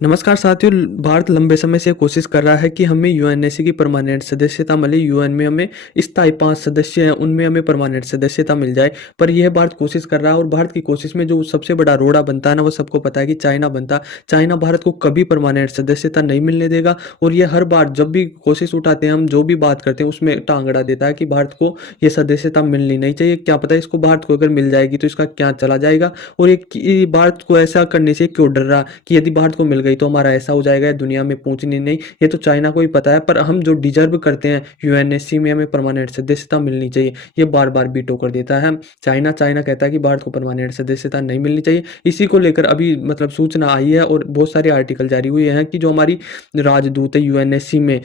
नमस्कार साथियों, भारत लंबे समय से कोशिश कर रहा है कि हमें यूएनएससी की परमानेंट सदस्यता मिले। यूएन में हमें स्थायी 5 सदस्य हैं, उनमें हमें परमानेंट सदस्यता मिल जाए। पर यह भारत कोशिश कर रहा है और भारत की कोशिश में जो सबसे बड़ा रोड़ा बनता है ना, वो सबको पता है कि चाइना बनता है। चाइना भारत को कभी परमानेंट सदस्यता नहीं मिलने देगा और ये हर बार जब भी कोशिश उठाते हैं, हम जो भी बात करते हैं उसमें टांग अड़ा देता है कि भारत को ये सदस्यता मिलनी नहीं चाहिए। क्या पता है इसको भारत को अगर मिल जाएगी तो इसका क्या चला जाएगा और ये भारत को ऐसा करने से क्यों डर रहा कि यदि भारत को मिल गई तो हमारा ऐसा हो जाएगा, दुनिया में पूछनी नहीं। ये तो चाइना को ही पता है, पर हम जो डिजर्व करते हैं यूएनएससी में हमें परमानेंट सदस्यता मिलनी चाहिए, ये बार बार वीटो कर देता है। चाइना चाइना कहता है कि भारत को परमानेंट सदस्यता नहीं मिलनी चाहिए। इसी को लेकर अभी मतलब सूचना आई है और बहुत सारे आर्टिकल जारी हुए हैं कि जो हमारी राजदूत है यूएनएससी में,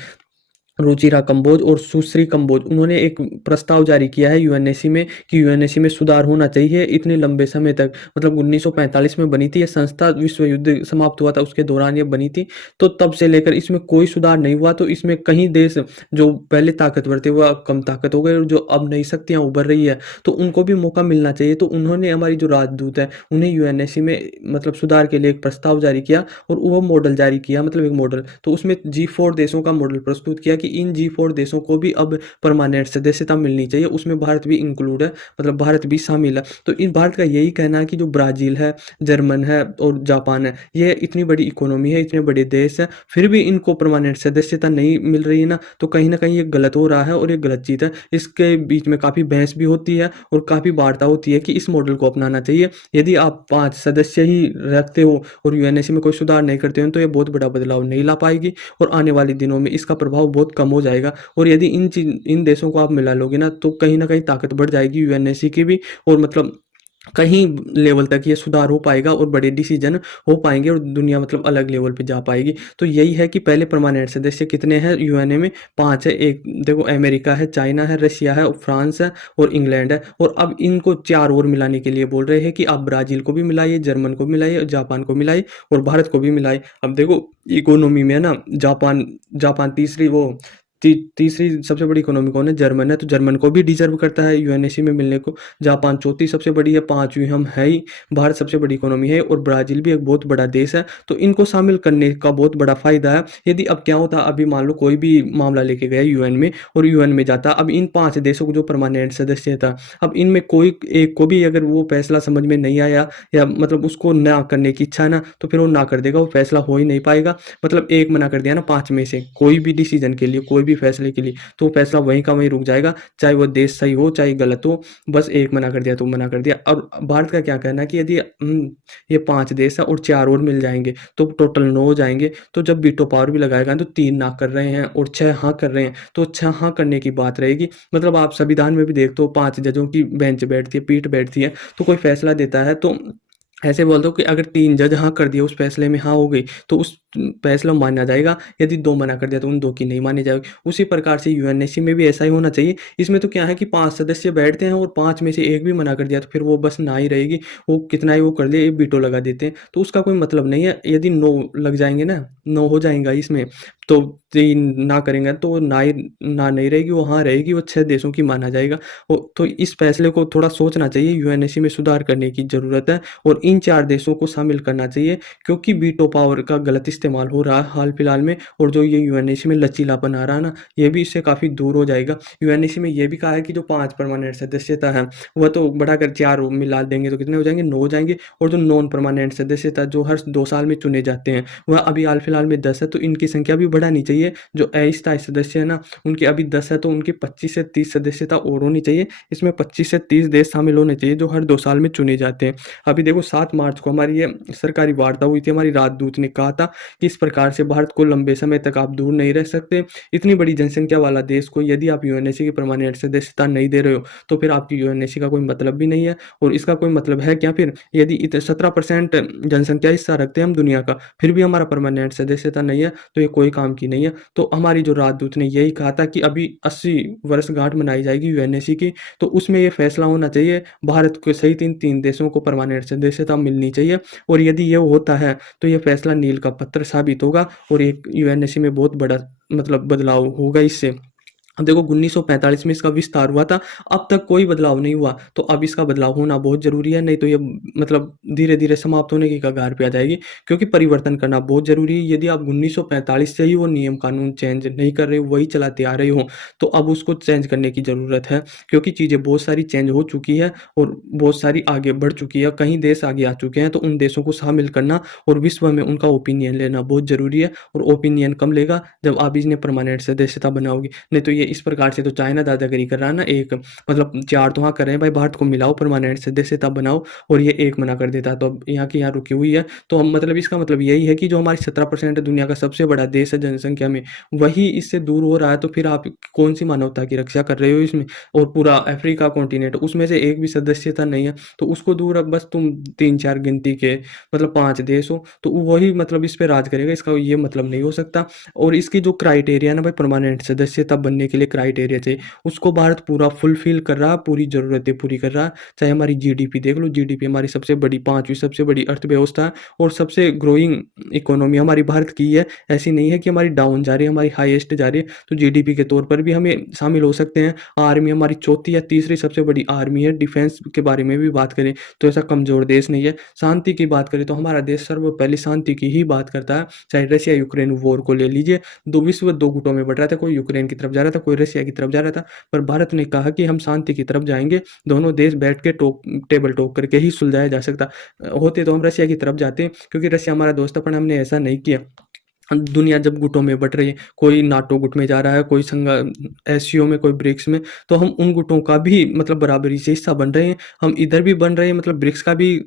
रुचिरा कंबोज और सुश्री कंबोज, उन्होंने एक प्रस्ताव जारी किया है यूएनएससी में कि यूएनएससी में सुधार होना चाहिए। इतने लंबे समय तक मतलब 1945 में बनी थी ये संस्था, विश्व युद्ध समाप्त हुआ था उसके दौरान ये बनी थी। तो तब से लेकर इसमें कोई सुधार नहीं हुआ। तो इसमें कहीं देश जो पहले ताकतवर थे वह कम ताकत हो गए और जो अब नई शक्तियाँ उभर रही है तो उनको भी मौका मिलना चाहिए। तो उन्होंने हमारी जो राजदूत है उन्हें यूएनएससी में मतलब सुधार के लिए एक प्रस्ताव जारी किया और वो मॉडल जारी किया, मतलब एक मॉडल। तो उसमें G4 देशों का मॉडल प्रस्तुत किया कि इन G4 देशों को भी अब परमानेंट सदस्यता मिलनी चाहिए। उसमें भारत भी इंक्लूड है, मतलब भारत भी शामिल है। तो इन भारत का यही कहना है कि जो ब्राज़ील है, जर्मन है और जापान है, ये इतनी बड़ी इकोनॉमी है, इतने बड़े देश है, फिर भी इनको परमानेंट सदस्यता नहीं मिल रही है ना, तो कहीं न कहीं ये गलत हो रहा है और ये गलत चीज़ है। इसके बीच में काफ़ी बहस भी होती है और काफ़ी वार्ता होती है कि इस मॉडल को अपनाना चाहिए। यदि आप 5 सदस्य ही रखते हो और यूएनएससी में कोई सुधार नहीं करते हो तो ये बहुत बड़ा बदलाव नहीं ला पाएगी और आने वाले दिनों में इसका प्रभाव बहुत कम हो जाएगा। और यदि इन देशों को आप मिला लोगे ना, तो कहीं न कहीं ताकत बढ़ जाएगी यूएनएससी की भी और मतलब कहीं लेवल तक ये सुधार हो पाएगा और बड़े डिसीजन हो पाएँगे और दुनिया मतलब अलग लेवल पे जा पाएगी। तो यही है कि पहले परमानेंट सदस्य कितने हैं यूएनए में? 5 है। एक देखो अमेरिका है, चाइना है, रशिया है, फ्रांस है और इंग्लैंड है। और अब इनको 4 और मिलाने के लिए बोल रहे हैं कि आप ब्राज़ील को भी मिलाइए, जर्मन को मिलाइए, जापान को मिलाइए और भारत को भी मिलाइए। अब देखो इकोनॉमी में है ना, जापान जापान तीसरी वो तीसरी सबसे बड़ी इकोनॉमी कौन है? जर्मन है। तो जर्मन को भी डिज़र्व करता है यूएनएससी में मिलने को। जापान चौथी सबसे बड़ी है, 5वीं हम है ही। भारत सबसे बड़ी इकोनॉमी है और ब्राज़ील भी एक बहुत बड़ा देश है। तो इनको शामिल करने का बहुत बड़ा फ़ायदा है। यदि अब क्या होता, अभी मान लो कोई भी मामला लेके गया यूएन में और यूएन में जाता, अब इन 5 देशों को जो परमानेंट सदस्य था, अब इनमें कोई एक को भी अगर वो फैसला समझ में नहीं आया या मतलब उसको ना करने की इच्छा है ना, तो फिर वो ना कर देगा, वो फैसला हो ही नहीं पाएगा। मतलब एक मना कर दिया ना 5 में से कोई भी डिसीजन के लिए, कोई भी फैसले के लिए, तो फैसला वहीं का वहीं रुक जाएगा, चाहे वो देश सही हो चाहे गलत हो। बस एक मना कर दिया तो मना कर दिया। और भारत का क्या कहना है कि यदि ये 5 देश है और 4 और मिल जाएंगे तो टोटल 9 हो जाएंगे। तो जब वीटो पावर भी लगाएगा तो 3 ना कर रहे हैं और 6 हाँ कर रहे हैं, तो 6 हाँ करने की बात रहेगी। मतलब आप संविधान में भी देखते हो 5 जजों की बेंच बैठती है, पीठ बैठती है, तो कोई फैसला देता है तो ऐसे बोल दो कि अगर 3 जज हाँ कर दिए, उस फैसले में हाँ हो गई, तो उस फैसला माना जाएगा। यदि 2 मना कर दिया तो उन 2 की नहीं मानी जाएगी। उसी प्रकार से यूएनएससी में भी ऐसा ही होना चाहिए। इसमें तो क्या है कि 5 सदस्य बैठते हैं और 5 में से 1 भी मना कर दिया तो फिर वो बस ना ही रहेगी। वो कितना ही वो कर ले, एक वीटो लगा देते हैं, तो उसका कोई मतलब नहीं है। यदि 9 लग जाएँगे ना, 9 हो जाएगा इसमें, तो 3 ना करेंगे तो वो ना नहीं रहेगी, वो हाँ रहेगी, वो 6 देशों की माना जाएगा। तो इस फैसले को थोड़ा सोचना चाहिए, यूएनएससी में सुधार करने की ज़रूरत है और इन 4 देशों को शामिल करना चाहिए, क्योंकि वीटो पावर का गलत इस्तेमाल हो रहा है हाल फिलहाल में। और जो ये यूएनएससी में लचीलापन आ रहा है ना, ये भी इससे काफ़ी दूर हो जाएगा। यूएनएससी में ये भी कहा है कि जो 5 परमानेंट सदस्यता है वह तो बढ़ाकर 4 मिला देंगे तो कितने हो जाएंगे? 9 हो जाएंगे। और जो नॉन परमानेंट सदस्यता जो हर 2 साल में चुने जाते हैं, वह अभी हाल फिलहाल में 10 है, तो इनकी संख्या भी बढ़ानी चाहिए। जो अस्थायी सदस्य है ना, उनके अभी 10 है, तो उनकी 25 से 30 सदस्यता और होनी चाहिए। इसमें 25 से 30 देश शामिल होने चाहिए जो हर 2 साल में चुने जाते हैं। अभी देखो 7 मार्च को हमारी ये सरकारी वार्ता हुई थी, हमारी राजदूत ने कहा था कि इस प्रकार से भारत को लंबे समय तक आप दूर नहीं रह सकते। इतनी बड़ी जनसंख्या वाला देश को यदि आप यूएनएससी की परमानेंट सदस्यता नहीं दे रहे हो, तो फिर आपकी यूएनएससी का कोई मतलब भी नहीं है। और इसका कोई मतलब है क्या फिर? यदि 17% जनसंख्या हिस्सा रखते हैं हम दुनिया का, फिर भी हमारा परमानेंट सदस्यता नहीं है, तो ये कोई काम की नहीं है। तो हमारी जो राजदूत ने यही कहा था कि अभी 80 वर्षगांठ मनाई जाएगी यूएनएससी की, तो उसमें ये फैसला होना चाहिए, भारत को सहित इन 3 देशों को परमानेंट सदस्यता मिलनी चाहिए। और यदि ये होता है तो ये फैसला मील का पत्थर साबित होगा और एक यूएनएससी में बहुत बड़ा मतलब बदलाव होगा इससे। अब देखो 1945 में इसका विस्तार हुआ था, अब तक कोई बदलाव नहीं हुआ, तो अब इसका बदलाव होना बहुत ज़रूरी है, नहीं तो ये मतलब धीरे-धीरे समाप्त होने की कगार पे आ जाएगी, क्योंकि परिवर्तन करना बहुत ज़रूरी है। यदि आप 1945 से ही वो नियम कानून चेंज नहीं कर रहे हो, वही चलाते आ रहे हो, तो अब उसको चेंज करने की ज़रूरत है, क्योंकि चीज़ें बहुत सारी चेंज हो चुकी है और बहुत सारी आगे बढ़ चुकी है, कई देश आगे आ चुके हैं, तो उन देशों को शामिल करना और विश्व में उनका ओपिनियन लेना बहुत ज़रूरी है और ओपिनियन कब लेगा, जब आप इन्हें परमानेंट सदस्यता बनाओगे। नहीं तो ये इस प्रकार से तो चाइना दादागिरी कर रहा है ना, एक मतलब 4 तो हाँ कर रहे हैं भाई, भारत को मिलाओ, परमानेंट सदस्यता बनाओ, और ये एक मना कर देता है, तो अब यहाँ की यहाँ रुकी हुई है। तो हम मतलब इसका मतलब यही है कि जो हमारी 17% दुनिया का सबसे बड़ा देश है जनसंख्या में, वही इससे दूर हो रहा है, तो फिर आप कौन-सी मानवता की रक्षा कर रहे हो इसमें? और पूरा अफ्रीका कॉन्टिनेंट, उसमें से एक भी सदस्यता नहीं है, तो उसको दूर अब बस तुम 3-4 गिनती के मतलब 5 देश हो, तो वही मतलब इस पे राज करेगा, इसका ये मतलब नहीं हो सकता। और इसकी जो क्राइटेरिया है ना भाई, परमानेंट सदस्यता बनने के लिए क्राइटेरिया चाहिए, उसको भारत पूरा फुलफिल कर रहा है, पूरी ज़रूरतें पूरी कर रहा है। चाहे हमारी जीडीपी देख लो, जीडीपी हमारी सबसे बड़ी 5वीं सबसे बड़ी अर्थव्यवस्था है और सबसे ग्रोइंग इकोनॉमी हमारी भारत की है। ऐसी नहीं है कि हमारी डाउन जा रही है, हमारी हाईएस्ट जा रही है, तो जीडीपी के तौर पर भी हमें शामिल हो सकते हैं। आर्मी हमारी चौथी या तीसरी सबसे बड़ी आर्मी है। डिफेंस के बारे में भी बात करें तो ऐसा कमज़ोर देश नहीं है। शांति की बात करें तो हमारा देश सर्वपहले शांति की ही बात करता है। चाहे रशिया यूक्रेन वॉर को ले लीजिए, दो विश्व दो गुटों में बट रहा था, कोई यूक्रेन की तरफ जा रहा था, कोई रशिया की तरफ जा रहा था, पर भारत ने कहा कि हम शांति की तरफ जाएंगे, दोनों देश बैठ के टॉक टेबल टॉक करके ही सुलझाया जा सकता। होते तो हम रशिया की तरफ जाते, क्योंकि रशिया हमारा दोस्त है, पर हमने ऐसा नहीं किया। दुनिया जब गुटों में बट रही है, कोई नाटो गुट में जा रहा है, कोई एससीओ में, कोई ब्रिक्स में, तो हम उन गुटों का भी मतलब बराबरी से हिस्सा बन रहे हैं। हम इधर भी बन रहे हैं, मतलब ब्रिक्स का भी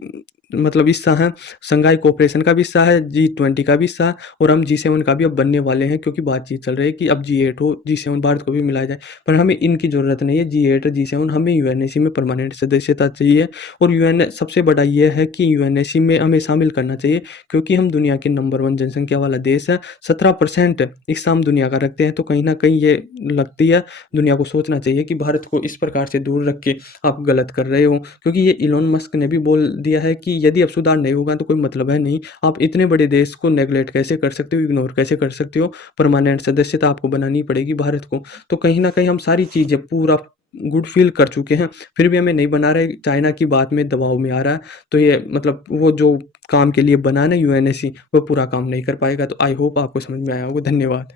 मतलब हिस्सा है, शंघाई कोऑपरेशन का भी हिस्सा है, जी20 का भी हिस्सा है, और हम जी7 का भी अब बनने वाले हैं, क्योंकि बातचीत चल रही है कि अब जी8 हो, जी7 भारत को भी मिलाया जाए। पर हमें इनकी ज़रूरत नहीं है, जी8 और जी7, हमें यूएनएसी में परमानेंट सदस्यता चाहिए। और यूएन सबसे बड़ा ये है कि यूएनएसी में हमें शामिल करना चाहिए, क्योंकि हम दुनिया के नंबर 1 जनसंख्या वाला देश है। 17% हिस्सा हम दुनिया का रखते हैं, तो कहीं न कहीं ये लगती है, दुनिया को सोचना चाहिए कि भारत को इस प्रकार से दूर रख के आप गलत कर रहे हो। क्योंकि ये इलॉन मस्क ने भी बोल दिया है कि यदि अब सुधार नहीं होगा तो कोई मतलब है नहीं। आप इतने बड़े देश को नेगलेक्ट कैसे कर सकते हो, इग्नोर कैसे कर सकते हो? परमानेंट सदस्यता आपको बनानी पड़ेगी भारत को। तो कहीं न कहीं हम सारी चीज़ें पूरा गुड फ़ील कर चुके हैं, फिर भी हमें नहीं बना रहे, चाइना की बात में दबाव में आ रहा है। तो ये मतलब वो जो काम के लिए बना है ना यूएनएससी, वो पूरा काम नहीं कर पाएगा। तो आई होप आपको समझ में आया होगा। धन्यवाद।